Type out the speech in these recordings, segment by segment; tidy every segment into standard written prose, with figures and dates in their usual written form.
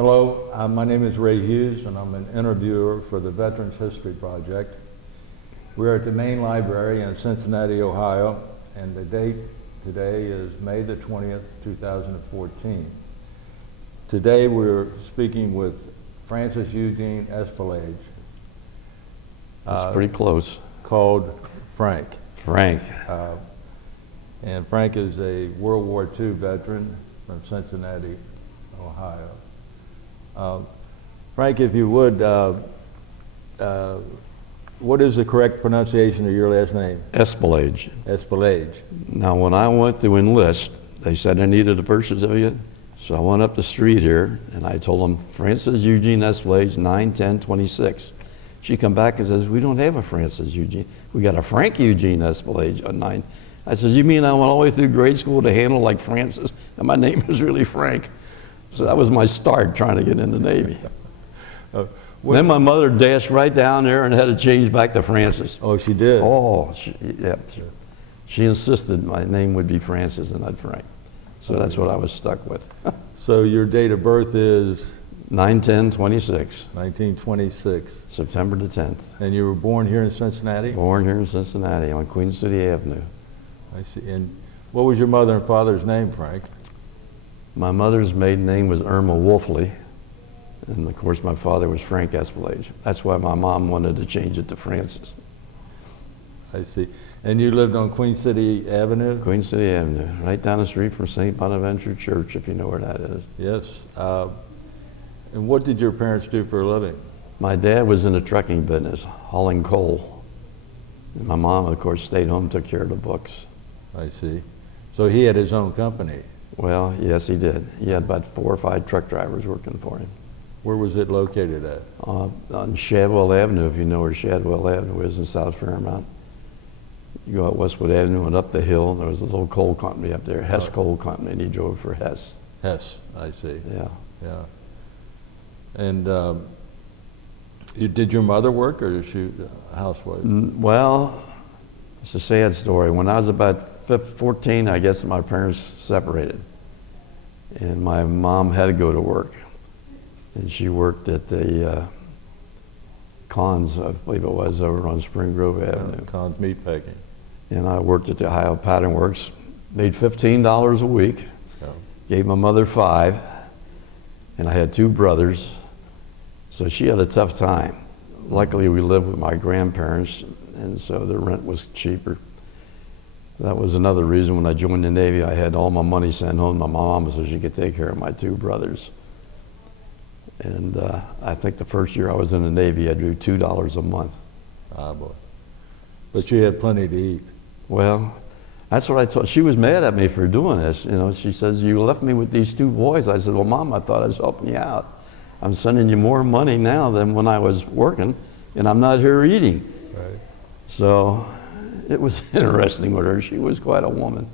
Hello, my name is Ray Hughes, and I'm an interviewer for the Veterans History Project. We're at the main library in Cincinnati, Ohio, and the date today is May the 20th, 2014. Today we're speaking with Francis Eugene Espelage. It's pretty close. Called Frank. Frank. And Frank is a World War II veteran from Cincinnati, Ohio. Frank, if you would, what is the correct pronunciation of your last name? Espelage. Espelage. Now, when I went to enlist, they said I needed a birth certificate. So I went up the street here, and I told them, Francis Eugene Espelage, 9/10/26. She come back and says, we don't have a Francis Eugene. We got a Frank Eugene Espelage on 9. I said, you mean I went all the way through grade school to handle like Francis, and my name is really Frank? So that was my start trying to get in the Navy. Then my mother dashed right down there and had to change back to Francis. Oh, she did? Oh, yeah. She insisted my name would be Francis and not Frank. So that's what I was stuck with. So your date of birth is? 9/10/26. 1926. September the 10th. And you were born here in Cincinnati? Born here in Cincinnati on Queen City Avenue. I see. And what was your mother and father's name, Frank? My mother's maiden name was Irma Wolfley, and of course my father was Frank Espelage. That's why my mom wanted to change it to Francis. I see. And you lived on Queen City Avenue? Queen City Avenue, right down the street from St. Bonaventure Church, if you know where that is. Yes. And what did your parents do for a living? My dad was in the trucking business, hauling coal. And my mom, of course, stayed home, took care of the books. I see. So he had his own company? Well, yes, he did. He had about 4 or 5 truck drivers working for him. Where was it located at? On Shadwell Avenue, if you know where Shadwell Avenue is in South Fairmount. You go out Westwood Avenue and up the hill, there was a little coal company up there, Hess Coal Company, and he drove for Hess. Hess, I see. Yeah. Yeah. And did your mother work, or is she a housewife? Well, it's a sad story. When I was about 14, I guess my parents separated. And my mom had to go to work. And she worked at the Cons, I believe it was, over on Spring Grove Avenue. Cons Meatpacking. And I worked at the Ohio Pattern Works, made $15 a week, gave my mother $5, and I had 2 brothers. So she had a tough time. Luckily, we lived with my grandparents, and so the rent was cheaper. That was another reason when I joined the Navy, I had all my money sent home to my mom so she could take care of my 2 brothers. And I think the first year I was in the Navy, I drew $2 a month. Ah, boy. But you had plenty to eat. Well, that's what I told. She was mad at me for doing this. You know, she says, you left me with these 2 boys. I said, well, Mom, I thought I was helping you out. I'm sending you more money now than when I was working, and I'm not here eating. Right. So it was interesting with her. She was quite a woman.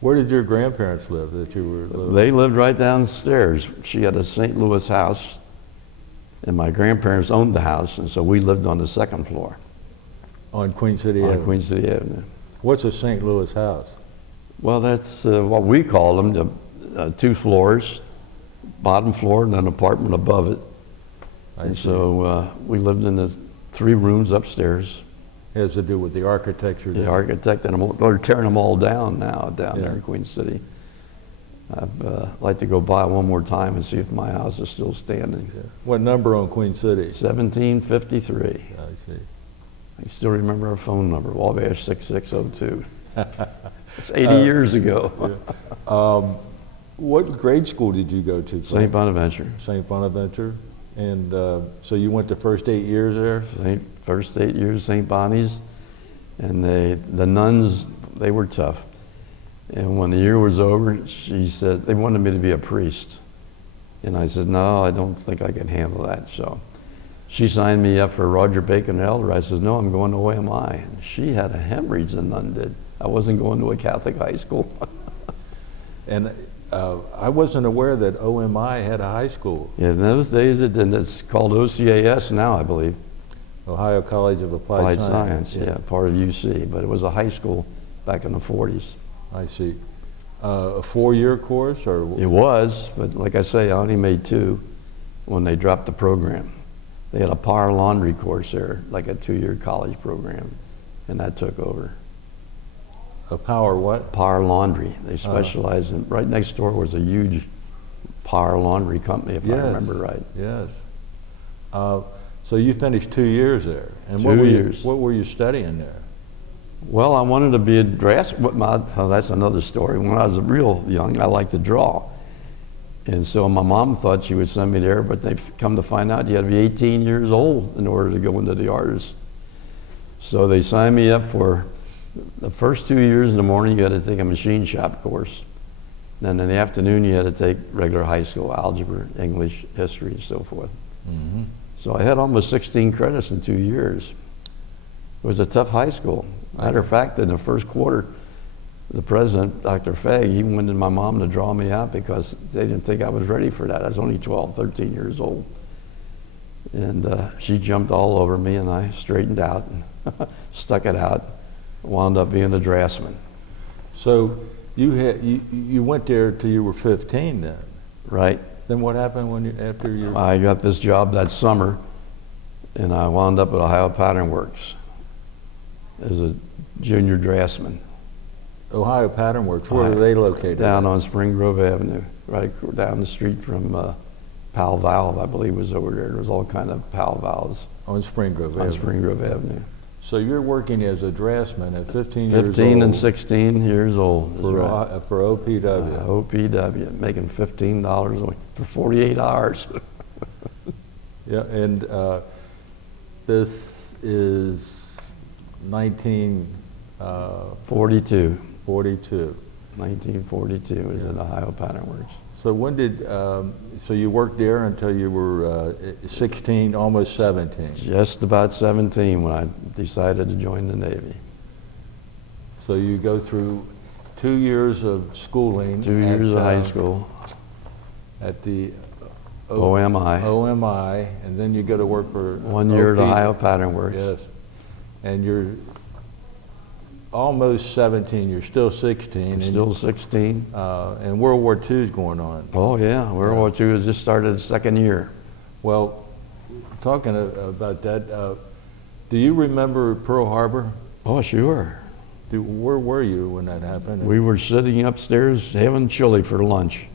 Where did your grandparents live that you were living? They lived right downstairs. She had a St. Louis house, and my grandparents owned the house, and so we lived on the 2nd floor. On Queen City Avenue? On Queen City Avenue. What's a St. Louis house? Well, that's what we call them, the 2 floors, bottom floor, and an apartment above it. And so we lived in the 3 rooms upstairs. It has to do with the architecture. The architect, and they're tearing them all down now down there in Queen City. I'd like to go by one more time and see if my house is still standing. Yeah. What number on Queen City? 1753. I see. I still remember our phone number, Wabash 6602. It's 80 years ago. Yeah. What grade school did you go to? St. Bonaventure. St. Bonaventure. And so you went the first 8 years there? First 8 years, St. Bonnie's. And the nuns, they were tough. And when the year was over, she said, they wanted me to be a priest. And I said, no, I don't think I can handle that. So she signed me up for Roger Bacon Elder. I said, no, I'm going to OMI. And she had a hemorrhage, the nun did. I wasn't going to a Catholic high school. And I wasn't aware that OMI had a high school. Yeah, in those days, it's called OCAS now, I believe. Ohio College of Applied Science, yeah, part of UC. But it was a high school back in the 40s. I see. A 4-year course, or? It was, but like I say, I only made 2. when they dropped the program. They had a power laundry course there, like a 2-year college program, and that took over. A power what? Power laundry. They specialized in, right next door was a huge power laundry company, if I remember right. Yes. So you finished 2 years there. And 2 years. What were you studying there? Well, I wanted to be a draftsman. Oh, that's another story. When I was real young, I liked to draw. And so my mom thought she would send me there, but they've come to find out you had to be 18 years old in order to go into the arts. So they signed me up for the first 2 years. In the morning, you had to take a machine shop course. Then in the afternoon, you had to take regular high school algebra, English, history, and so forth. Mm-hmm. So I had almost 16 credits in 2 years. It was a tough high school. Matter of fact, in the first quarter, the president, Dr. Fay, he wanted my mom to draw me out because they didn't think I was ready for that. I was only 12, 13 years old. And she jumped all over me, and I straightened out and stuck it out, wound up being a draftsman. So you went there till you were 15 then? Right. Then what happened after you? I got this job that summer, and I wound up at Ohio Pattern Works as a junior draftsman. Ohio Pattern Works, where are they located? Down on Spring Grove Avenue, right down the street from Powell Valve, I believe, was over there. There was all kind of Powell Valves. On Spring Grove Avenue. On Spring Grove Avenue. So you're working as a draftsman at 15 years old. 15 and 16 years old. For OPW. OPW, making $15 a week for 48 hours. Yeah, and this is 42. 42. 1942 was at Ohio Pattern Works. So when did, so you worked there until you were 16, almost 17? Just about 17 when I decided to join the Navy. So you go through 2 years of schooling. 2 years of high school. At the OMI. OMI, and then you go to work for 1 year at Ohio Pattern Works. Yes. And you're almost 17, you're still 16. I'm still 16. And World War II is going on. Oh yeah, World War II has just started the second year. Well, talking about that, do you remember Pearl Harbor? Oh sure. Where were you when that happened? We were sitting upstairs having chili for lunch.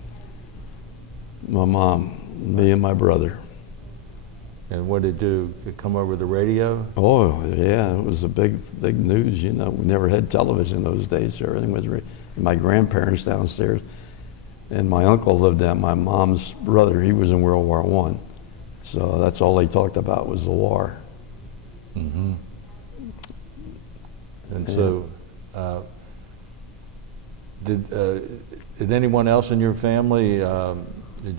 My mom, me and my brother. And what did it do? It come over the radio? Oh yeah, it was a big news. You know, we never had television those days, so everything was. My grandparents downstairs, and my uncle lived down. My mom's brother, he was in World War I, so that's all they talked about was the war. Mm-hmm. And Yeah. so, did anyone else in your family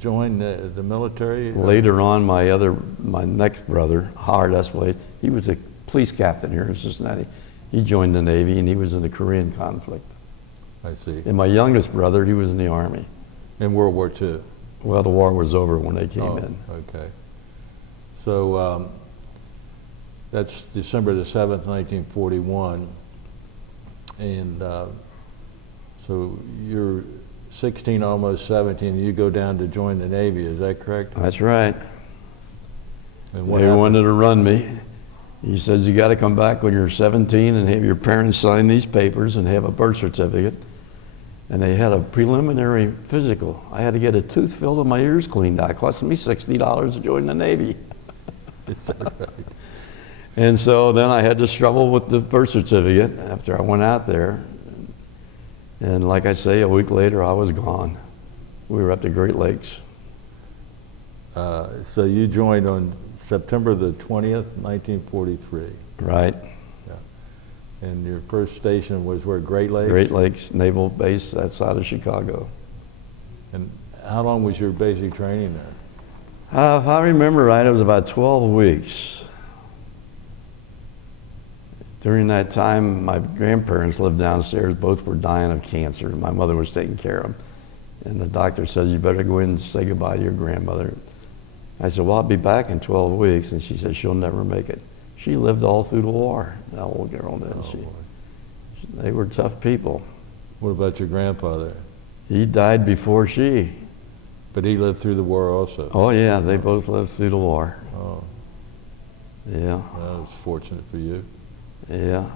join the military? Later on, my next brother, Howard Espelage, he was a police captain here in Cincinnati. He joined the Navy, and he was in the Korean conflict. I see. And my youngest brother, he was in the Army. In World War II? Well, the war was over when they came in. Okay. So that's December the 7th, 1941. And so you're 16, almost 17, and you go down to join the Navy, is that correct? That's right. And They what happened? wanted to run me. He says, you got to come back when you're 17 and have your parents sign these papers and have a birth certificate. And they had a preliminary physical. I had to get a tooth filled and my ears cleaned out. It cost me $60 to join the Navy. Is that right? And so then I had to struggle with the birth certificate after I went out there. And like I say, a week later, I was gone. We were up to Great Lakes. So you joined on September the 20th, 1943. Right. Yeah. And your first station was where, Great Lakes? Great Lakes Naval Base outside of Chicago. And how long was your basic training there? If I remember right, it was about 12 weeks. During that time, my grandparents lived downstairs. Both were dying of cancer. My mother was taking care of them. And the doctor said, you better go in and say goodbye to your grandmother. I said, well, I'll be back in 12 weeks. And she said, she'll never make it. She lived all through the war, that old girl, didn't she? They were tough people. What about your grandfather? He died before she. But he lived through the war also. Oh yeah, they both lived through the war. Oh, Yeah, that was fortunate for you. yeah.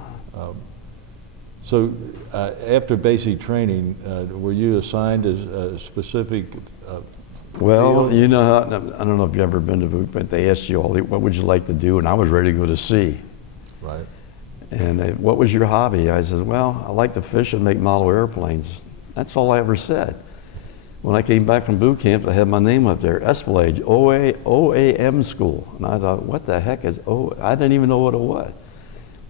So after basic training, were you assigned as a specific Well, field? you know, I don't know if you've ever been to boot, but they asked you all, what would you like to do? And I was ready to go to sea. Right. And what was your hobby? I said, well, I like to fish and make model airplanes. That's all I ever said. When I came back from boot camp, I had my name up there, Espelage, OAM school. And I thought, what the heck is I didn't even know what it was.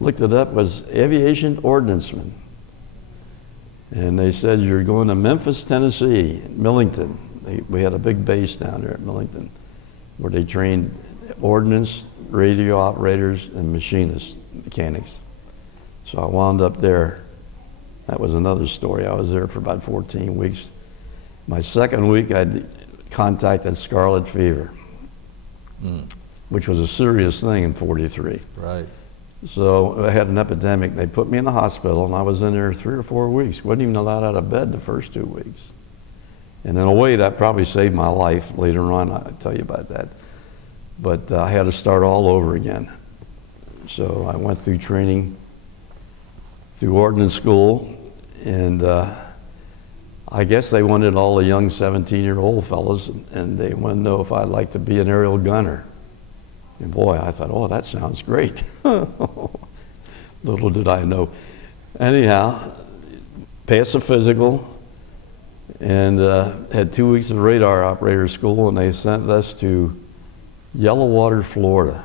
Looked it up, was Aviation Ordnanceman. And they said, you're going to Memphis, Tennessee, Millington. We had a big base down there at Millington where they trained ordnance, radio operators, and machinists, mechanics. So I wound up there. That was another story. I was there for about 14 weeks. My second week, I contacted scarlet fever, which was a serious thing in '43. Right. So I had an epidemic. They put me in the hospital, and I was in there 3 or 4 weeks. Wasn't even allowed out of bed the first 2 weeks. And in a way, that probably saved my life. Later on, I'll tell you about that. But I had to start all over again. So I went through training through ordnance school, and I guess they wanted all the young 17-year-old fellas, and they wanted to know if I'd like to be an aerial gunner. And boy, I thought, oh, that sounds great. Little did I know. Anyhow, passed the physical, and had 2 weeks of radar operator school, and they sent us to Yellowwater, Florida,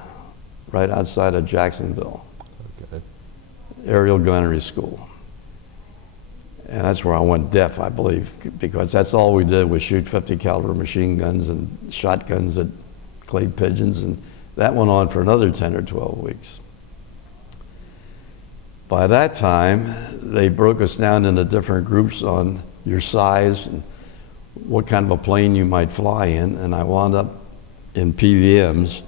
right outside of Jacksonville. Okay. Aerial gunnery school. And that's where I went deaf, I believe, because that's all we did was shoot 50 caliber machine guns and shotguns at clay pigeons, and that went on for another 10 or 12 weeks. By that time, they broke us down into different groups on your size and what kind of a plane you might fly in, and I wound up in PVMs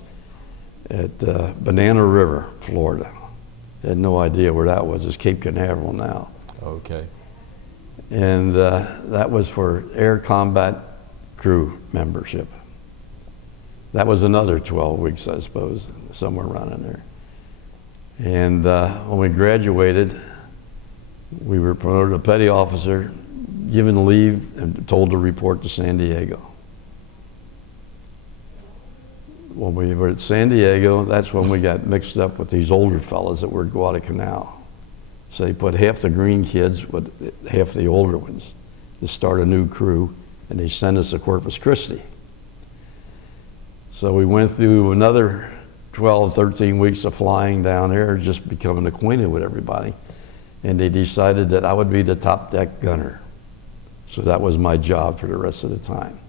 at Banana River, Florida. Had no idea where that was. It's Cape Canaveral now. Okay. And that was for air combat crew membership. That was another 12 weeks, I suppose, somewhere around in there. And when we graduated, we were promoted to petty officer, given leave, and told to report to San Diego. When we were at San Diego, that's when we got mixed up with these older fellas that were at Guadalcanal. So they put half the green kids with half the older ones to start a new crew, and they sent us to Corpus Christi. So we went through another 12, 13 weeks of flying down there, just becoming acquainted with everybody. And they decided that I would be the top deck gunner. So that was my job for the rest of the time.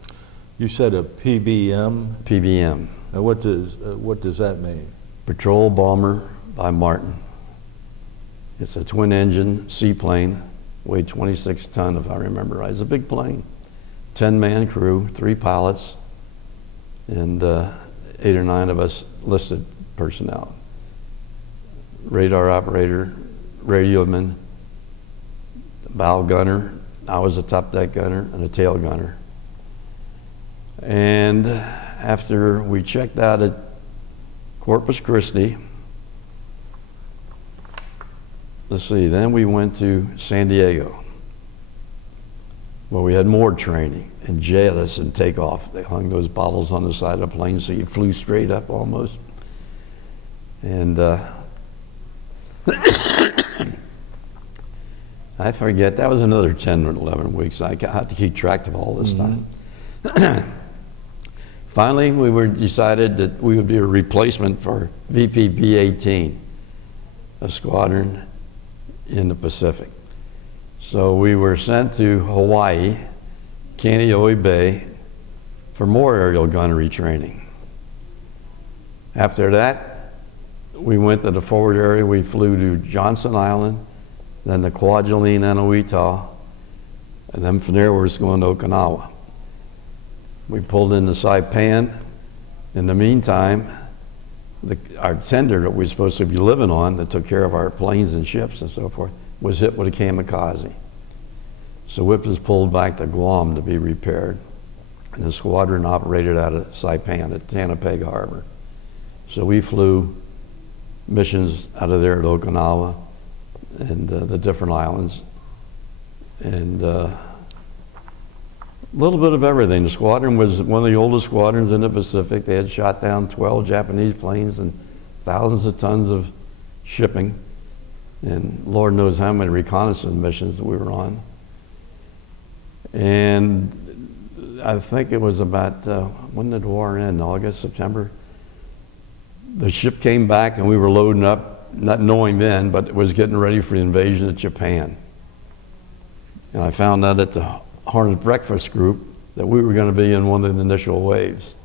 You said a PBM. PBM. Now what does that mean? Patrol Bomber by Martin. It's a twin engine seaplane, weighed 26 ton if I remember right. It's a big plane. 10-man crew, 3 pilots, and 8 or 9 of us listed personnel. Radar operator, radioman, bow gunner. I was a top deck gunner and a tail gunner. And after we checked out at Corpus Christi, let's see, then we went to San Diego, where we had more training and JLS and takeoff. They hung those bottles on the side of the plane so you flew straight up almost. And I forget, that was another 10 or 11 weeks. I had to keep track of all this time. Finally, we decided that we would be a replacement for VP B-18, a squadron in the Pacific. So we were sent to Hawaii, Kaneohe Bay, for more aerial gunnery training. After that, we went to the forward area. We flew to Johnson Island, then to Kwajalein and Oita, and then from there we're going to Okinawa. We pulled into Saipan. In the meantime, our tender that we were supposed to be living on, that took care of our planes and ships and so forth, was hit with a kamikaze. So WIP was pulled back to Guam to be repaired. and the squadron operated out of Saipan at Tanapega Harbor. So we flew missions out of there at Okinawa and the different islands, and a little bit of everything. The squadron was one of the oldest squadrons in the Pacific. They had shot down 12 Japanese planes and thousands of tons of shipping, and Lord knows how many reconnaissance missions we were on. And I think it was about, when did the war end? August, September? The ship came back and we were loading up, not knowing then, but it was getting ready for the invasion of Japan. And I found out at the Hornet Breakfast group that we were going to be in one of the initial waves.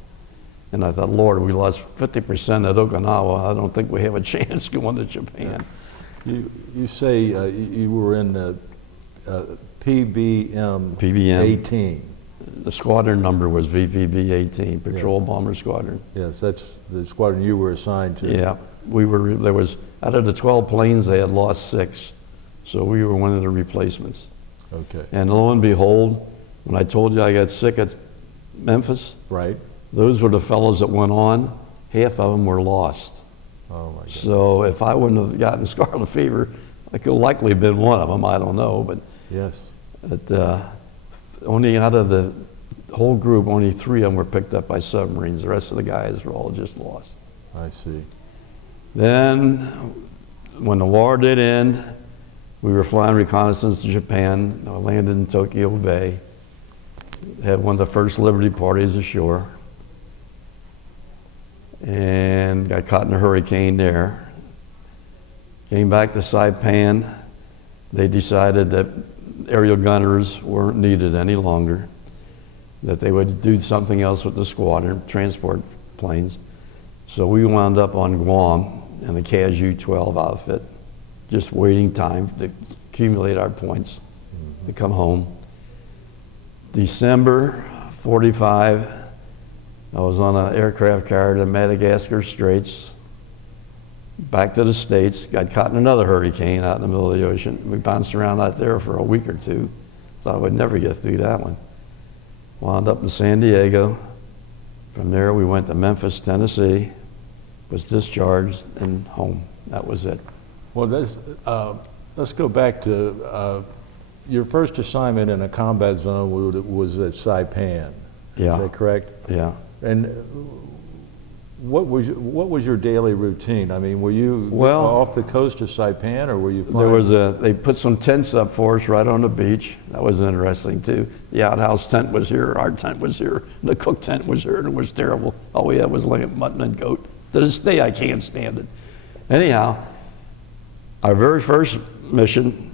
And I thought, Lord, we lost 50% at Okinawa. I don't think we have a chance going to Japan. You say you were in the PBM 18. The squadron number was VPB 18, Patrol Bomber Squadron. Yes, that's the squadron you were assigned to. Yeah, there was, out of the 12 planes, they had lost 6. So we were one of the replacements. Okay. And lo and behold, when I told you I got sick at Memphis, right, those were the fellows that went on. Half of them were lost. Oh my God. So if I wouldn't have gotten scarlet fever, I could likely have been one of them. I don't know, but yes, only out of the whole group, only 3 of them were picked up by submarines. The rest of the guys were all just lost. I see. Then, when the war did end, we were flying reconnaissance to Japan. I landed in Tokyo Bay. Had one of the first Liberty parties ashore, and got caught in a hurricane there. Came back to Saipan. They decided that aerial gunners weren't needed any longer, that they would do something else with the squadron, transport planes. So we wound up on Guam in a KSU 12 outfit, just waiting time to accumulate our points to come home. December 45, I was on an aircraft carrier to Madagascar Straits, back to the States, got caught in another hurricane out in the middle of the ocean. We bounced around out there for a week or 2. Thought we'd never get through that one. Wound up in San Diego. From there we went to Memphis, Tennessee, was discharged and home. That was it. Well, let's go back to your first assignment in a combat zone was at Saipan. Yeah. Is that correct? Yeah. And what was your daily routine? I mean, were you Well, off the coast of Saipan, or were you flying? There was they put some tents up for us right on the beach. That was interesting too. The outhouse tent was here, our tent was here, the cook tent was here, and it was terrible. All we had was lamb, mutton, and goat. To this day, I can't stand it. Anyhow, our very first mission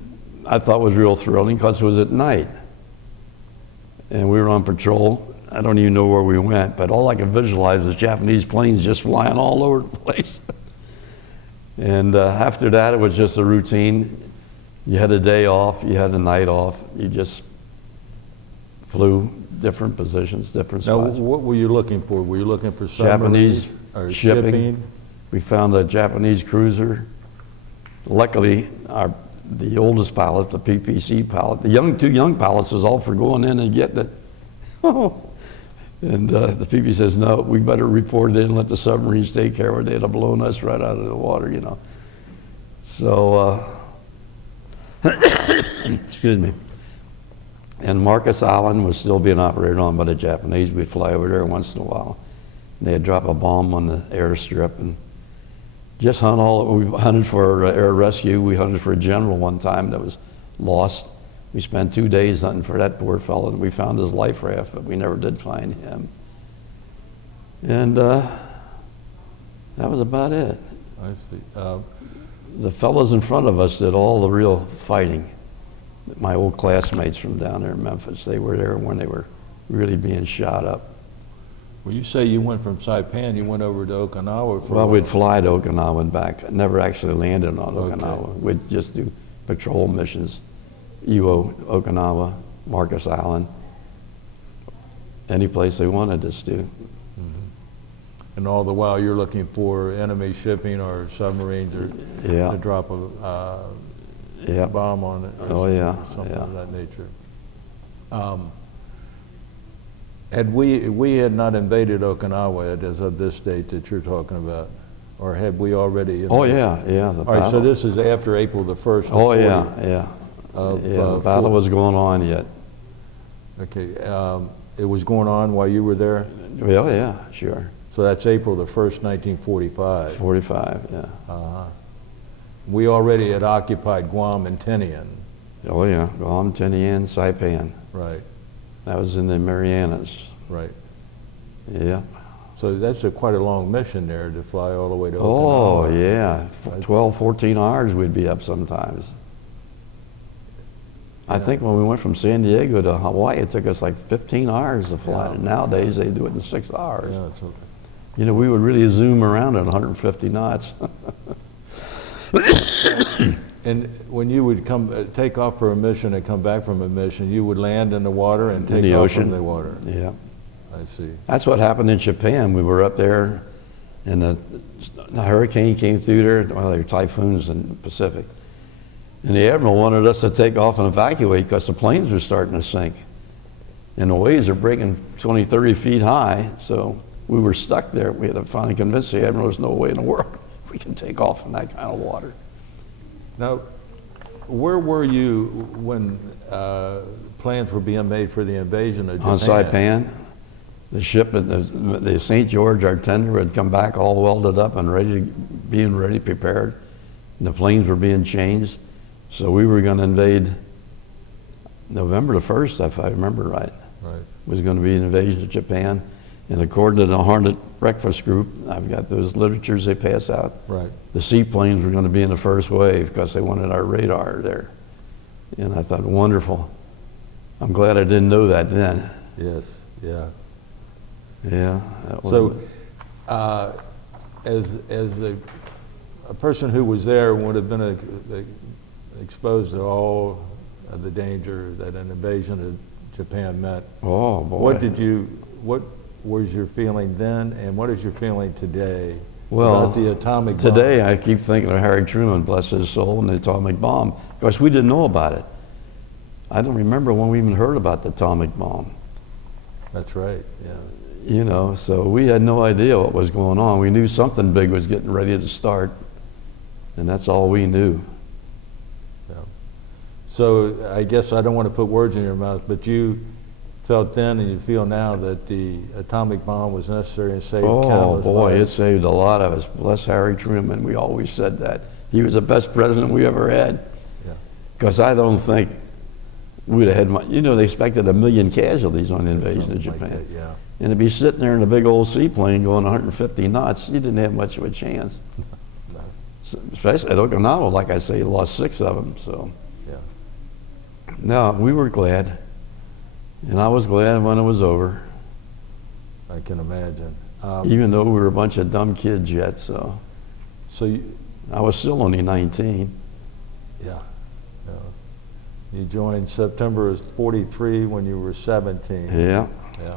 I thought was real thrilling because it was at night. And we were on patrol. I don't even know where we went, but all I could visualize is Japanese planes just flying all over the place. And after that, it was just a routine. You had a day off, you had a night off, you just flew different positions, different spots. Now, what were you looking for? Were you looking for submarines Japanese or shipping. We found a Japanese cruiser. Luckily, the oldest pilot, the PPC pilot, the 2 young pilots was all for going in and getting it. And the PP says, no, we better report it and let the submarines take care of it. They'd have blown us right out of the water, you know. So, excuse me. And Marcus Island was still being operated on by the Japanese. We'd fly over there once in a while. And they'd drop a bomb on the airstrip and just hunt we hunted for air rescue. We hunted for a general one time that was lost. We spent 2 days hunting for that poor fellow, and we found his life raft, but we never did find him. And that was about it. I see. The fellows in front of us did all the real fighting. My old classmates from down there in Memphis, they were there when they were really being shot up. Well, you say you went from Saipan, you went over to Okinawa for Well, we'd fly to Okinawa and back. Never actually landed on Okinawa. Okay. We'd just do patrol missions. Iwo, Okinawa, Marcus Island, any place they wanted us to. Mm-hmm. And all the while you're looking for enemy shipping or submarines or to drop a bomb on it. Or something of that nature. we had not invaded Okinawa as of this date that you're talking about, or had we already? Oh yeah, yeah. The All right, so battle. this is after April the 1st. of Oh 40. yeah, yeah. The battle was going on yet. Okay, it was going on while you were there? Well, yeah, sure. So that's April the 1st, 1945. 45, yeah. Uh-huh. We already had occupied Guam and Tinian. Oh yeah, Guam, Tinian, Saipan. Right, That was in the Marianas. right. Yeah. So that's quite a long mission there to fly all the way to Oh Okinawa. yeah, 12, 14 hours we'd be up sometimes. I think when we went from San Diego to Hawaii, it took us like 15 hours to fly. Yeah. Nowadays, they do it in 6 hours. Yeah, it's okay. You know, we would really zoom around at 150 knots. And when you would take off for a mission and come back from a mission, you would land in the water and In take the off ocean. from the water. Yeah. I see. That's what happened in Japan. We were up there, and the hurricane came through there. Well, there were typhoons in the Pacific. And the admiral wanted us to take off and evacuate because the planes were starting to sink. And the waves are breaking 20, 30 feet high, so we were stuck there. We had to finally convince the admiral there's no way in the world we can take off in that kind of water. Now, where were you when plans were being made for the invasion of Japan? On Saipan, the ship, the St. George, our tender, had come back all welded up and being ready, prepared. And the planes were being changed. So we were going to invade November the 1st, if I remember right. Right. Was going to be an invasion of Japan. And according to the Hornet Breakfast Group, I've got those literatures they pass out. Right. The seaplanes were going to be in the first wave because they wanted our radar there. And I thought, wonderful. I'm glad I didn't know that then. Yes. Yeah. Yeah. So, as a person who was there would have been exposed to all of the danger that an invasion of Japan meant. Oh boy. What was your feeling then, and what is your feeling today Well, about the atomic bomb? Today I keep thinking of Harry Truman, bless his soul, and the atomic bomb, because we didn't know about it. I don't remember when we even heard about the atomic bomb. That's right. Yeah. You know, so we had no idea what was going on. We knew something big was getting ready to start, and that's all we knew. Yeah. So I guess I don't want to put words in your mouth, but you felt then and you feel now that the atomic bomb was necessary and saved Oh countless boy, it lives. saved a lot of us. Bless Harry Truman. We always said that. He was the best president we ever had. Yeah. Because I don't think we'd have had much. You know, they expected 1 million casualties on the invasion of Something like Japan. that, yeah. And to be sitting there in a big old seaplane going 150 knots, you didn't have much of a chance. No. So, especially at Okinawa, like I say, you lost 6 of them. So, Yeah. no, we were glad. And I was glad when it was over, I can imagine. even though we were a bunch of dumb kids yet. So So you, I was still only 19. yeah. You joined September of '43 when you were 17. Yeah. Yeah.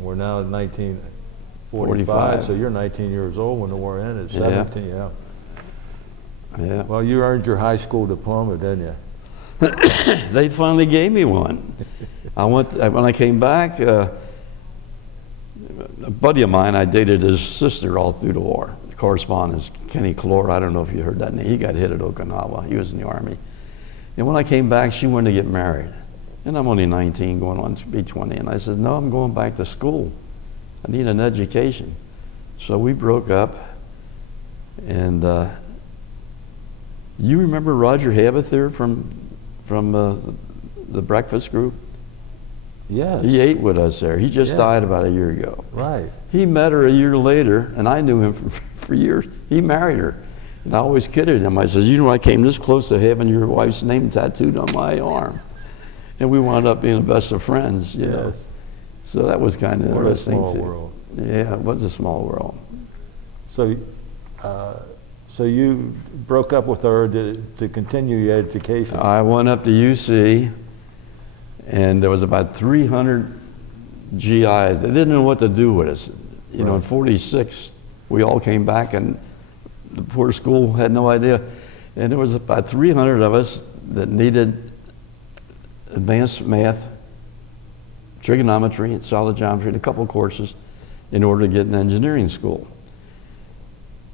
We're now in 1945, 45. so you're 19 years old when the war ended. Yeah. 17, yeah. Yeah. Well, you earned your high school diploma, didn't you? They finally gave me one. When I came back, a buddy of mine, I dated his sister all through the war. Correspondence, Kenny Clore, I don't know if you heard that name. He got hit at Okinawa. He was in the Army. And when I came back, she wanted to get married. And I'm only 19, going on to be 20. And I said, no, I'm going back to school. I need an education. So we broke up. And you remember Roger Habather from the Breakfast Group? Yes. He ate with us there. He just Yeah. died about a year ago. Right. He met her a year later, and I knew him for years. He married her. And I always kidded him. I said, you know, I came this close to having your wife's name tattooed on my arm. And we wound up being the best of friends, you know. Yes. So that was kind of What a interesting, small too. world. Yeah, it was a small world. So, so you broke up with her to continue your education. I went up to UC, and there was about 300 GIs. They didn't know what to do with us. You know, in Right. '46, we all came back, and the poor school had no idea. And there was about 300 of us that needed advanced math trigonometry and solid geometry and a couple of courses in order to get in engineering school.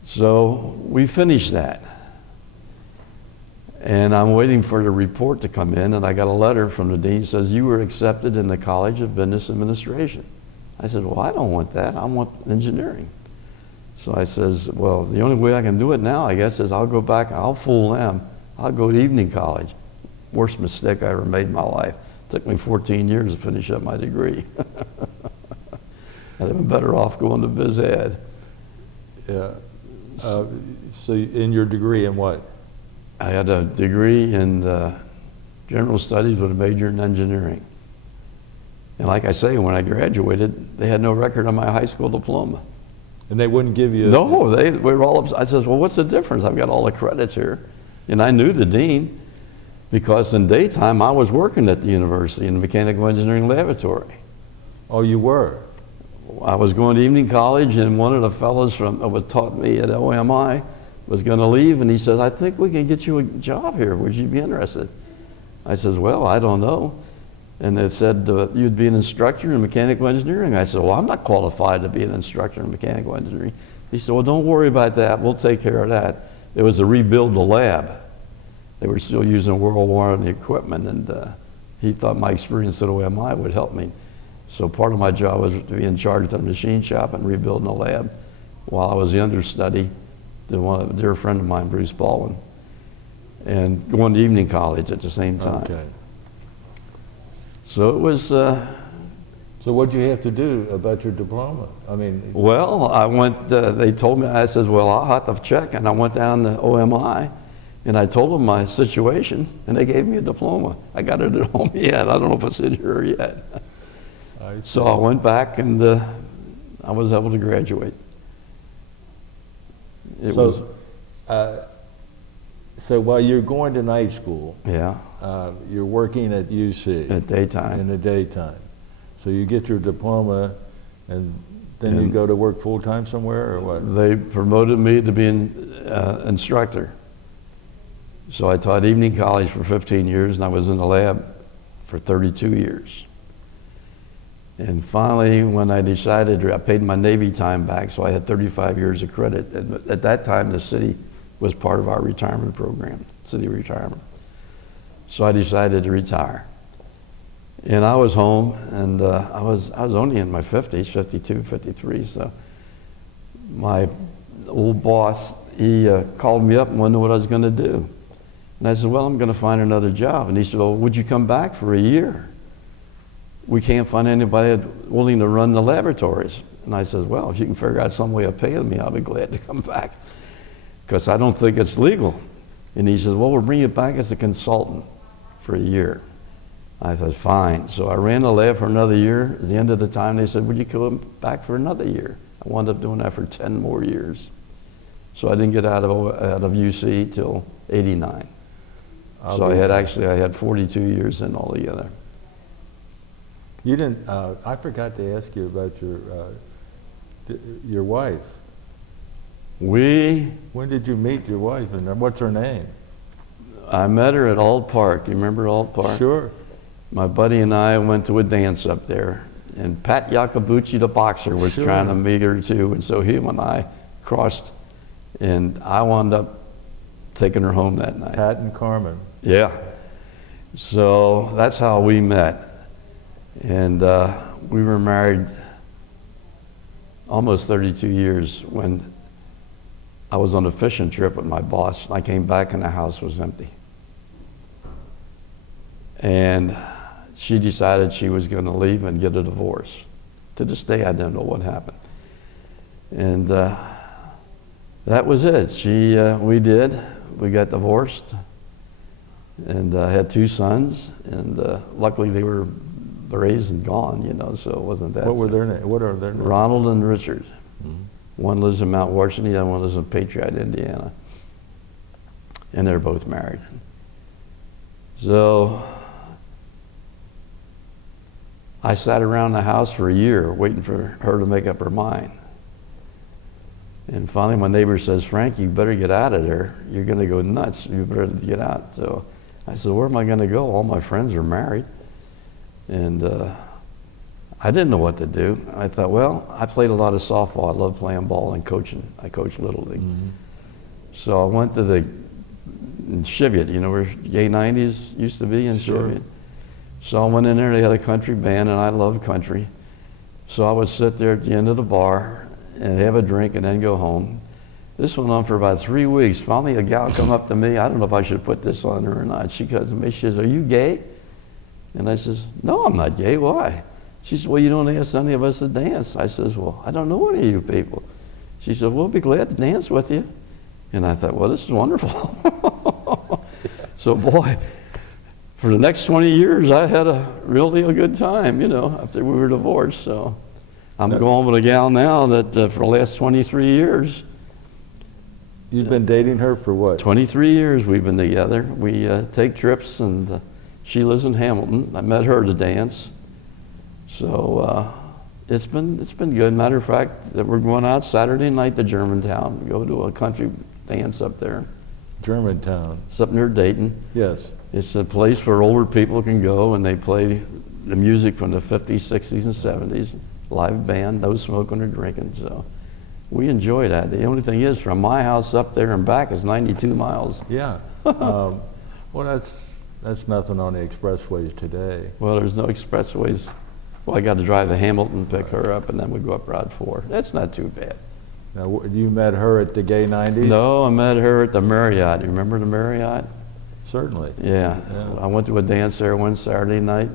So we finished that. And I'm waiting for the report to come in, and I got a letter from the dean that says, you were accepted in the College of Business Administration. I said, well, I don't want that. I want engineering. So I says, well, the only way I can do it now, I guess, is I'll go back, I'll fool them. I'll go to evening college. Worst mistake I ever made in my life. It took me 14 years to finish up my degree. I'd have been better off going to biz ed. Yeah. So in your degree in what? I had a degree in general studies with a major in engineering. And like I say, when I graduated, they had no record of my high school diploma. And they wouldn't give you? No, we were all upset. I says, well, what's the difference? I've got all the credits here. And I knew the dean because in daytime I was working at the university in the mechanical engineering laboratory. Oh, you were? I was going to evening college, and one of the fellows that taught me at OMI was going to leave, and he said, I think we can get you a job here. Would you be interested? I says, well, I don't know. And they said, you'd be an instructor in mechanical engineering. I said, well, I'm not qualified to be an instructor in mechanical engineering. He said, well, don't worry about that. We'll take care of that. It was to rebuild the lab. They were still using World War I equipment, and he thought my experience at OMI would help me. So part of my job was to be in charge of the machine shop and rebuilding the lab while I was the understudy to a dear friend of mine, Bruce Baldwin, and going to evening college at the same time. Okay. So it was... So what did you have to do about your diploma? I mean... Well, I went, they told me, I said, well, I'll have to check. And I went down to OMI, and I told them my situation, and they gave me a diploma. I got it at home yet. I don't know if it's in here yet. So I went back, and I was able to graduate. So while you're going to night school, yeah, you're working at UC. At daytime. In the daytime. So you get your diploma, and then you go to work full-time somewhere, or what? They promoted me to be an instructor. So I taught evening college for 15 years, and I was in the lab for 32 years. And finally, when I decided, I paid my Navy time back, so I had 35 years of credit. And at that time, the city was part of our retirement program, city retirement. So I decided to retire. And I was home, and I was only in my 50s, 52, 53, so my old boss, he called me up and wanted to know what I was going to do. And I said, well, I'm going to find another job. And he said, well, would you come back for a year? We can't find anybody willing to run the laboratories. And I said, well, if you can figure out some way of paying me, I'll be glad to come back, because I don't think it's legal. And he says, well, we'll bring you back as a consultant for a year. I said, fine. So I ran the lab for another year. At the end of the time, they said, would you come back for another year? I wound up doing that for 10 more years. So I didn't get out of UC till '89. So I had 42 years in altogether. You didn't, I forgot to ask you about your wife. When did you meet your wife, and what's her name? I met her at Old Park. You remember Old Park? Sure. My buddy and I went to a dance up there, and Pat Yakabuchi, the boxer, was trying to meet her too, and so him and I crossed, and I wound up taking her home that night. Pat and Carmen. Yeah. So that's how we met. And we were married almost 32 years when I was on a fishing trip with my boss. I came back and the house was empty. And she decided she was going to leave and get a divorce. To this day, I don't know what happened. And that was it. We got divorced, and I had 2 sons, and luckily they were raised and gone, so it wasn't that. What are their names? Ronald and Richard. Mm-hmm. One lives in Mount Washington, the other one lives in Patriot, Indiana. And they're both married. So I sat around the house for a year waiting for her to make up her mind. And finally my neighbor says, Frank, you better get out of there. You're going to go nuts. You better get out. So I said, where am I going to go? All my friends are married. And I didn't know what to do. I thought, well, I played a lot of softball. I love playing ball and coaching. I coached Little League. So I went to the Cheviot, you know where Gay 90s used to be in Cheviot? So I went in there, they had a country band, and I love country. So I would sit there at the end of the bar and have a drink and then go home. This went on for about 3 weeks. Finally, a gal come up to me. I don't know if I should put this on her or not. She comes to me, she says, "Are you gay?" And I says, "No, I'm not gay. Why?" She said, "Well, you don't ask any of us to dance." I says, "Well, I don't know any of you people." She said, "We'll be glad to dance with you." And I thought, well, this is wonderful. So, boy, for the next 20 years, I had really a good time, you know, after we were divorced. So I'm going with a gal now that for the last 23 years. You've been dating her for what? 23 years we've been together. We take trips, and she lives in Hamilton. I met her to dance. So it's been good. Matter of fact, we're going out Saturday night to Germantown. We go to a country dance up there. Germantown. It's up near Dayton. Yes. It's a place where older people can go, and they play the music from the 50s, 60s, and 70s. Live band, no smoking or drinking. So we enjoy that. The only thing is, from my house up there and back is 92 miles. Yeah. Well, that's nothing on the expressways today. Well, there's no expressways. Well, I got to drive to Hamilton, pick her up, and then we go up Route 4. That's not too bad. Now, you met her at the Gay 90s? No, I met her at the Marriott. You remember the Marriott? Certainly. Yeah. I went to a dance there one Saturday night,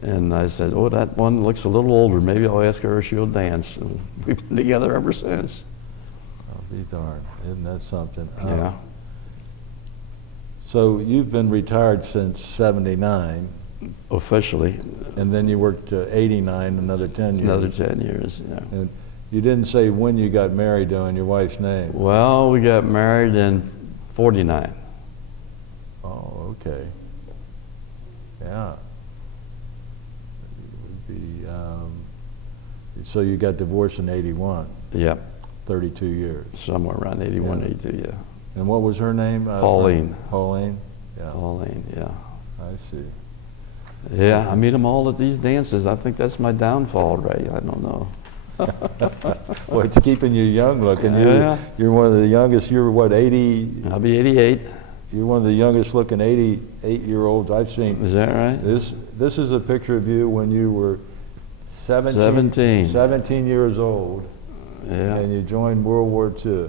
and I said, "Oh, that one looks a little older. Maybe I'll ask her if she'll dance." And we've been together ever since. I'll be darned. Isn't that something? Yeah. So you've been retired since '79. Officially. And then you worked to '89, another 10 years. Another 10 years, yeah. And you didn't say when you got married, though, and your wife's name. Well, we got married in '49. Oh, okay. Yeah. It would be, so you got divorced in '81. Yep. 32 years. Somewhere around 81, Yeah. 82, yeah. And what was her name? Pauline. Pauline? Yeah. Pauline, yeah. I see. Yeah, I meet them all at these dances. I think that's my downfall, Ray. I don't know. Well, it's keeping you young looking. Yeah. You're one of the youngest. You're what, 80? I'll be 88. You're one of the youngest looking 88-year-olds I've seen. Is that right? This is a picture of you when you were 17 years old. Yeah. And you joined World War II.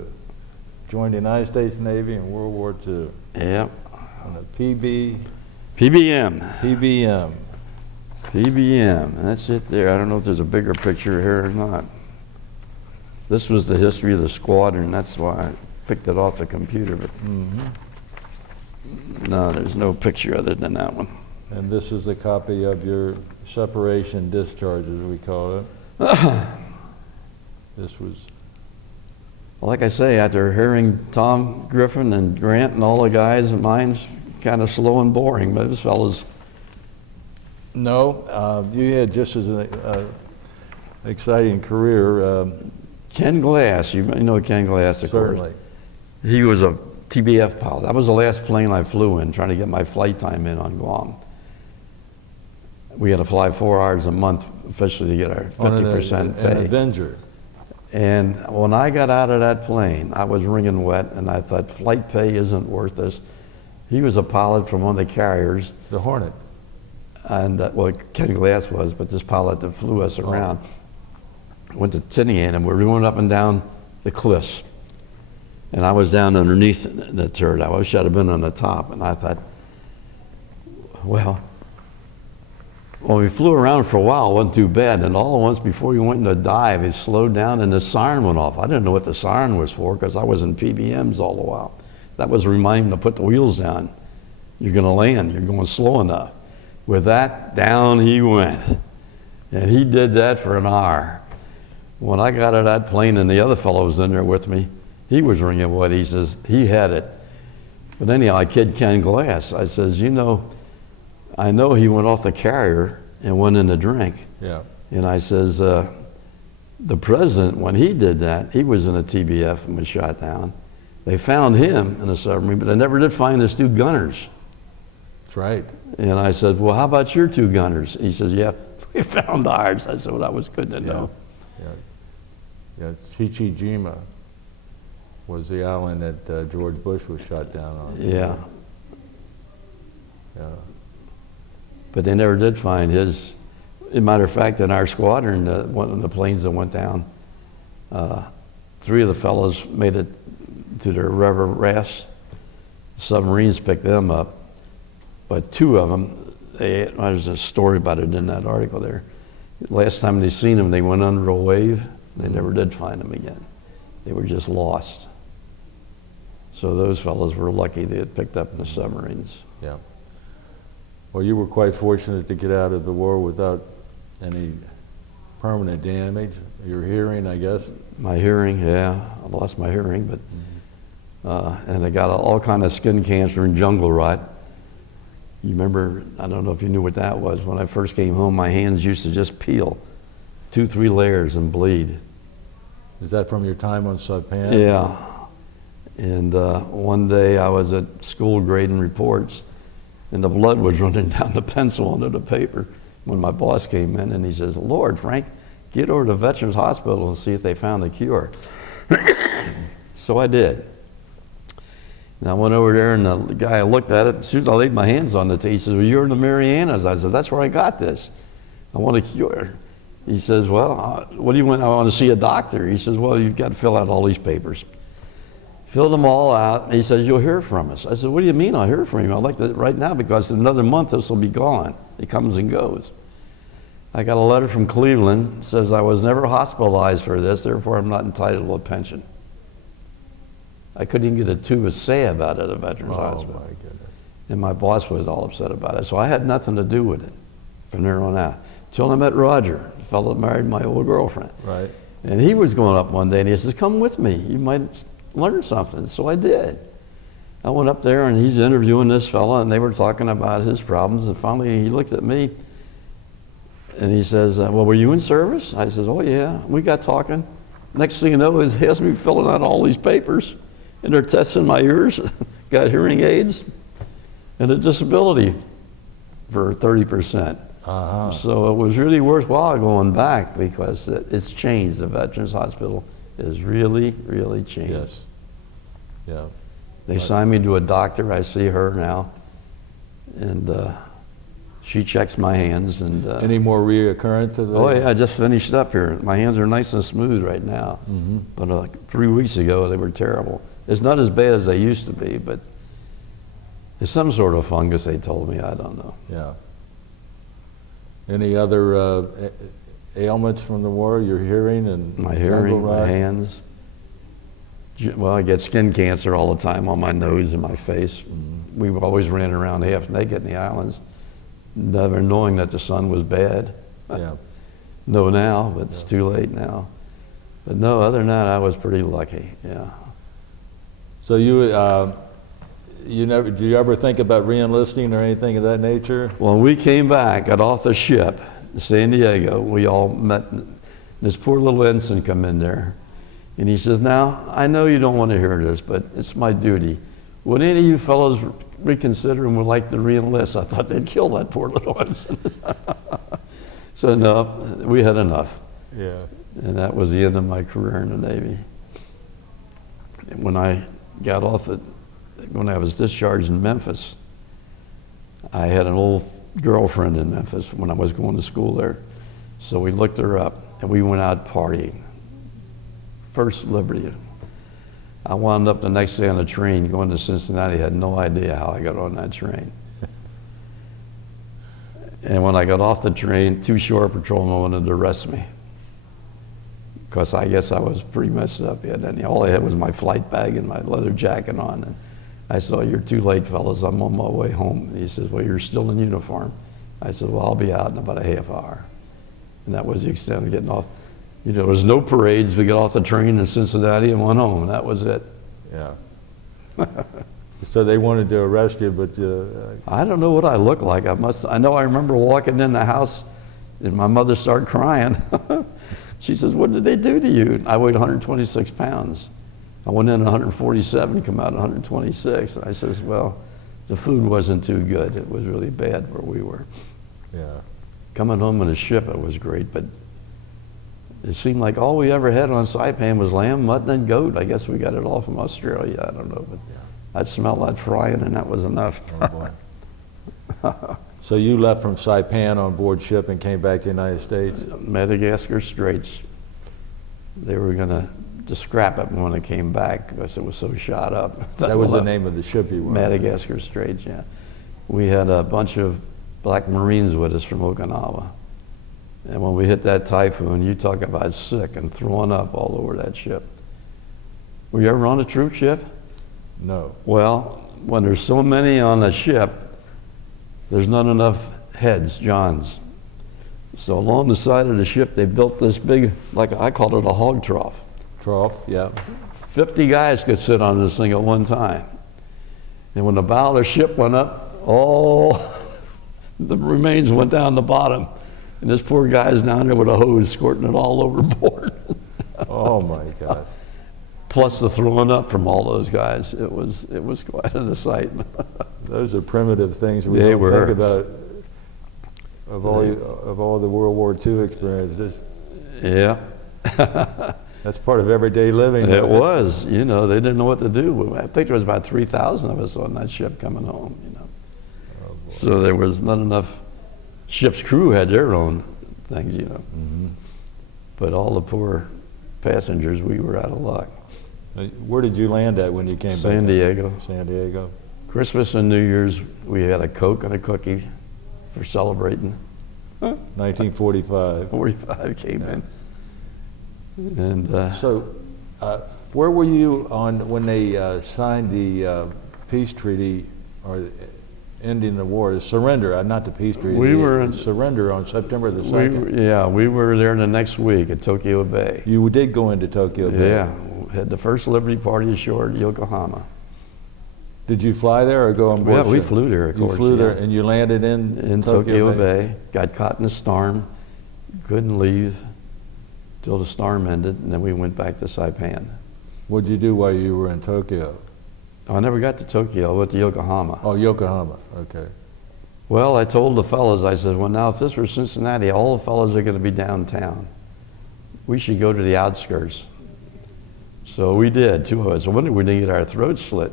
Joined the United States Navy in World War II. Yeah. On a PBM. PBM, and that's it there. I don't know if there's a bigger picture here or not. This was the history of the squadron. That's why I picked it off the computer, but no, there's no picture other than that one. And this is a copy of your separation discharge, as we call it. This was... Like I say, after hearing Tom Griffin and Grant and all the guys, mine's kind of slow and boring, but this fella's... No, you had just as an exciting career. Ken Glass, you know Ken Glass, of course. Certainly. He was a TBF pilot. That was the last plane I flew in, trying to get my flight time in on Guam. We had to fly 4 hours a month officially to get our 50% pay. An Avenger. And when I got out of that plane, I was wringing wet, and I thought, flight pay isn't worth this. He was a pilot from one of the carriers. The Hornet. And, well, Ken Glass was, but this pilot that flew us around went to Tinian, and we were going up and down the cliffs. And I was down underneath the turret. I wish I'd have been on the top. And I thought, well, when we flew around for a while, it wasn't too bad. And all at once, before we went into a dive, it slowed down and the siren went off. I didn't know what the siren was for because I was in PBMs all the while. That was reminding me to put the wheels down. You're going to land. You're going slow enough. With that, down he went. And he did that for an hour. When I got out of that plane and the other fellow was in there with me, he was ringing what he says, he had it. But anyhow, I kid Ken Glass. I says, you know, I know he went off the carrier and went in to drink. Yeah. And I says, the president, when he did that, he was in a TBF and was shot down. They found him in a submarine, but they never did find his 2 gunners. That's right. And I said, well, how about your 2 gunners? He says, yeah, we found ours. I said, well, that was good to know. Yeah, Chichijima was the island that George Bush was shot down on. Yeah. Yeah. But they never did find his. As a matter of fact, in our squadron, one of the planes that went down, 3 of the fellows made it to their river rafts. Submarines picked them up, but 2 of them, there's a story about it in that article there. Last time they seen them, they went under a wave. They never did find them again. They were just lost. So those fellows were lucky they had picked up in the submarines. Yeah. Well, you were quite fortunate to get out of the war without any permanent damage. Your hearing, I guess. My hearing, yeah, I lost my hearing, but and I got all kind of skin cancer and jungle rot. You remember? I don't know if you knew what that was. When I first came home, my hands used to just peel, 2-3 layers and bleed. Is that from your time on Saipan? Yeah. And one day I was at school grading reports, and the blood was running down the pencil onto the paper when my boss came in, and he says, Lord, Frank, get over to Veterans Hospital and see if they found a cure. So I did. And I went over there, and the guy looked at it. As soon as I laid my hands on it, he says, well, you're in the Marianas. I said, that's where I got this. I want a cure. He says, well, what do you want? I want to see a doctor. He says, well, you've got to fill out all these papers. Filled them all out, and he says, you'll hear from us. I said, what do you mean I'll hear from you? I'd like to right now, because in another month this will be gone. It comes and goes. I got a letter from Cleveland, says I was never hospitalized for this, therefore I'm not entitled to a pension. I couldn't even get a tube of say about it at a Veterans Hospital. My goodness. And my boss was all upset about it. So I had nothing to do with it from there on out. Till I met Roger, the fellow that married my old girlfriend. Right. And he was going up one day and he says, come with me, you might learn something. So I did. I went up there and he's interviewing this fella and they were talking about his problems, and finally he looked at me and he says, well, were you in service? I says, oh yeah. We got talking. Next thing you know, he has me filling out all these papers, and they're testing my ears, got hearing aids, and a disability for 30%. Uh-huh. So it was really worthwhile going back, because it's changed. The Veterans Hospital is really, really changed. Yes. Yeah. They signed me to a doctor. I see her now, and she checks my hands. And Any more reoccurrent to the? oh yeah, I just finished up here. My hands are nice and smooth right now. Mm-hmm. But 3 weeks ago they were terrible. It's not as bad as they used to be, but it's some sort of fungus, they told me. I don't know. Yeah. Any other ailments from the war? Your hearing and My hearing, jungle my rot? hands. Well, I get skin cancer all the time on my nose and my face. Mm-hmm. We always ran around half naked in the islands, never knowing that the sun was bad. Yeah. Know now, but it's too late now. But no, other than that, I was pretty lucky. Yeah. So do you ever think about re-enlisting or anything of that nature? When we came back, got off the ship, San Diego, we all met. This poor little ensign come in there, and he says, now, I know you don't want to hear this, but it's my duty. Would any of you fellows reconsider and would like to re-enlist? I thought they'd kill that poor little ensign. So no, we had enough. Yeah. And that was the end of my career in the Navy. When I got off when I was discharged in Memphis, I had an old girlfriend in Memphis when I was going to school there. So we looked her up and we went out partying. First Liberty. I wound up the next day on a train going to Cincinnati. Had no idea how I got on that train. And when I got off the train, 2 shore patrolmen wanted to arrest me, because I guess I was pretty messed up yet. And all I had was my flight bag and my leather jacket on. And I said, oh, you're too late, fellas. I'm on my way home. And he says, well, you're still in uniform. I said, well, I'll be out in about a half hour. And that was the extent of getting off. You know, there was no parades. We got off the train in Cincinnati and went home, and that was it. Yeah. So they wanted to arrest you, but I don't know what I look like. I know I remember walking in the house and my mother started crying. She says, what did they do to you? I weighed 126 pounds. I went in at 147, come out at 126. I says, well, the food wasn't too good. It was really bad where we were. yeah. coming home on a ship, it was great, but it seemed like all we ever had on Saipan was lamb, mutton, and goat. I guess we got it all from Australia. I don't know, but I'd smell that frying, and that was enough. Oh, boy. So you left from Saipan on board ship and came back to the United States? Madagascar Straits. They were going to scrap it when it came back because it was so shot up. That was the name of the ship you were on? Madagascar Straits, yeah. We had a bunch of black Marines with us from Okinawa. And when we hit that typhoon, you talk about sick and throwing up all over that ship. Were you ever on a troop ship? No. Well, when there's so many on a ship, there's not enough heads, Johns. So along the side of the ship, they built this big, like I called it a hog trough. Trough, yeah. 50 guys could sit on this thing at one time. And when the bow of the ship went up, all the remains went down the bottom. And this poor guy's down there with a hose squirting it all overboard. Oh my God. Plus the throwing up from all those guys. It was quite a sight. Those are primitive things we They don't were. think about of all the World War II experiences. Yeah. That's part of everyday living. It was, you know, they didn't know what to do. I think there was about 3,000 of us on that ship coming home, you know. Oh, So there was not enough. Ship's crew had their own things, you know. Mm-hmm. But all the poor passengers, we were out of luck. Where did you land at when you came back? San Diego. San Diego. Christmas and New Year's, we had a Coke and a cookie for celebrating. 1945. 45 came in. And So, where were you on when they signed the peace treaty or ending the war? The surrender, not the peace treaty. We were in- surrender on September the 2nd. we were there the next week at Tokyo Bay. You did go into Tokyo Bay. Yeah, had the first Liberty Party ashore at Yokohama. Did you fly there or go on board? Yeah, we ship? flew there, of course. You flew there yeah. and you landed in Tokyo Bay. Got caught in a storm, couldn't leave till the storm ended, and then we went back to Saipan. What did you do while you were in Tokyo? I never got to Tokyo, I went to Yokohama. Oh, Yokohama, okay. Well, I told the fellas, I said, well, now if this were Cincinnati, all the fellas are going to be downtown. We should go to the outskirts. So we did, two of us. I wondered we didn't get our throats slit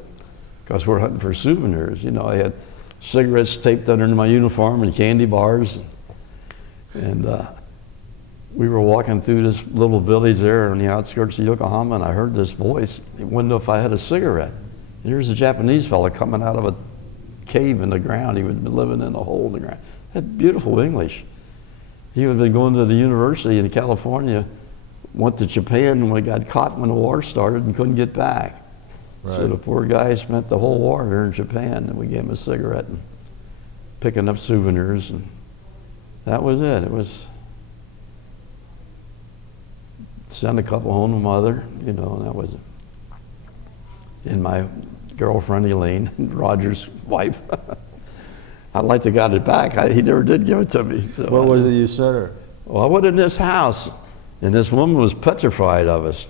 because we're hunting for souvenirs. You know, I had cigarettes taped under my uniform and candy bars. And we were walking through this little village there on the outskirts of Yokohama, and I heard this voice. He wanted to know if I had a cigarette. And here's a Japanese fella coming out of a cave in the ground. He had been living in a hole in the ground. Had beautiful English. He had been going to the university in California, went to Japan when he got caught when the war started and couldn't get back. Right. So the poor guy spent the whole war there in Japan, and we gave him a cigarette and picking up souvenirs, and that was it. It was send a couple home to mother, you know, and that was it. And my girlfriend Elaine, Roger's wife. I'd like to got it back. He never did give it to me. So What was it you sent her? Well, I went in this house, and this woman was petrified of us.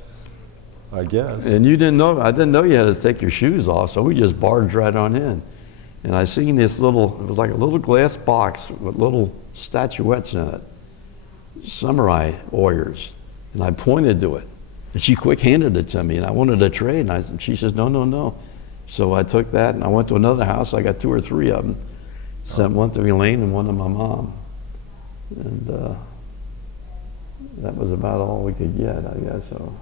I guess. And you didn't know, I didn't know you had to take your shoes off, so we just barged right on in. And I seen this little, it was like a little glass box with little statuettes in it, samurai warriors. And I pointed to it. And she quick handed it to me, and I wanted to trade. And she says, no, no, no. So I took that, and I went to another house. I got 2 or 3 of them. Sent one to Elaine and one to my mom. And that was about all we could get, I guess. So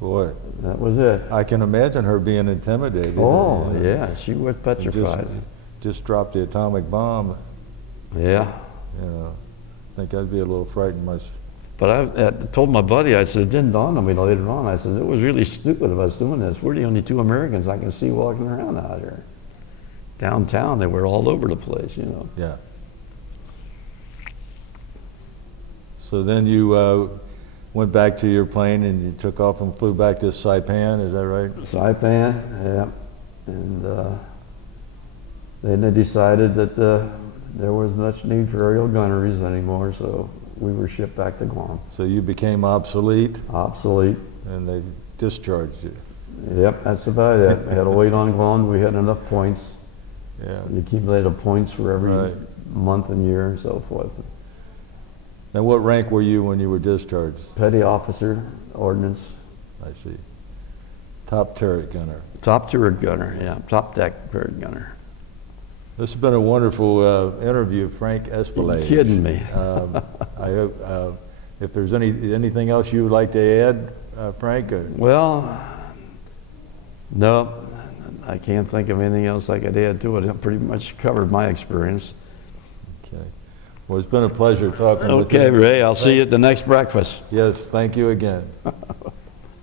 Boy, that was it. I can imagine her being intimidated. Oh, yeah, she was And petrified. Just dropped the atomic bomb. Yeah. You know, I think I'd be a little frightened myself. But I told my buddy, I said, it didn't dawn on me later on. I said, it was really stupid of us doing this. We're the only 2 Americans I can see walking around out here. Downtown, they were all over the place, you know. Yeah. So then you went back to your plane and you took off and flew back to Saipan, is that right? Saipan, yeah. And then they decided that there was much need for aerial gunneries anymore, so we were shipped back to Guam. So you became obsolete Obsolete. and they discharged you. Yep, that's about it. We had to wait on Guam. We had enough points. Yeah. You accumulated points for every Right. month and year and so forth. And what rank were you when you were discharged? Petty officer, ordnance. I see. Top turret gunner. Top turret gunner, yeah, top deck turret gunner. This has been a wonderful interview, Frank Espelage. You kidding me? I hope, if there's anything else you would like to add, Frank? Well, no, I can't think of anything else I could add to it. It pretty much covered my experience. Okay. Well, it's been a pleasure talking with you. Okay, Ray, I'll see you at the next breakfast. Yes, thank you again.